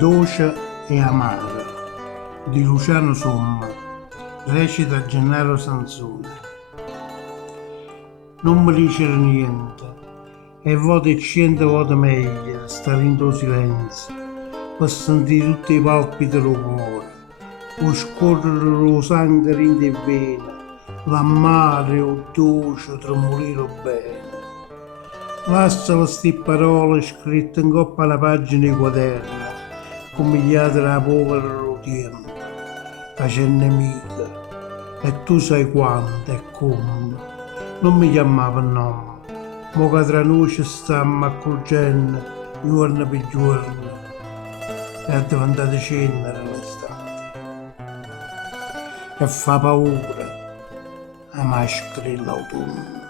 Dolce e amara di Luciano Somma, recita Gennaro Sansone. Non mi dicere niente, e volte e 100 volte meglio stare in tuo silenzio, per sentire tutti i palpiti del cuore, o scorrere lo sangue in te vene, l'ammare o dolce tremolire bene. Lascia queste parole scritte in coppa alla pagina di quaderno, come gli altri la povera lo tempo, facendo nemica. E tu sai quanto e come. Non mi chiamava per nome, mo che tra noi ci stiamo accorgendo giorno per giorno, e è diventata cenere l'estate. E fa paura la maschera dell'autunno.